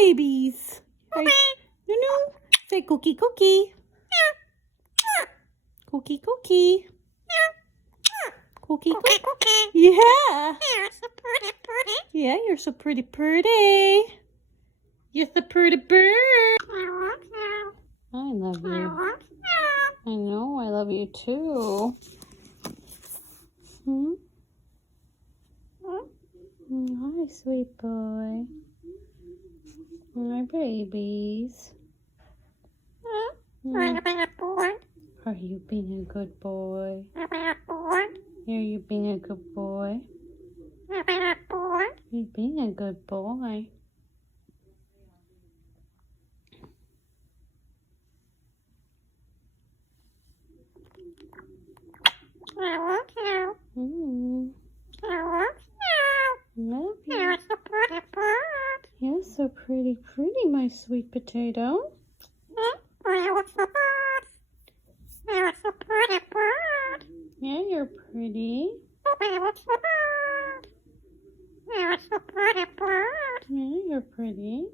babies. Right. No. Say cookie, cookie. Cookie, cookie. Cookie, cookie. Yeah. Yeah, you're so pretty, pretty. You're so pretty bird. I love you. I know, I love you too. Hmm? Hi, sweet boy. My babies. Are you being a good boy? Are you being a good boy? You're being a good boy. Mm. Love you. You're so pretty, pretty, my sweet potato. Yeah, you're pretty. Yeah, you're pretty.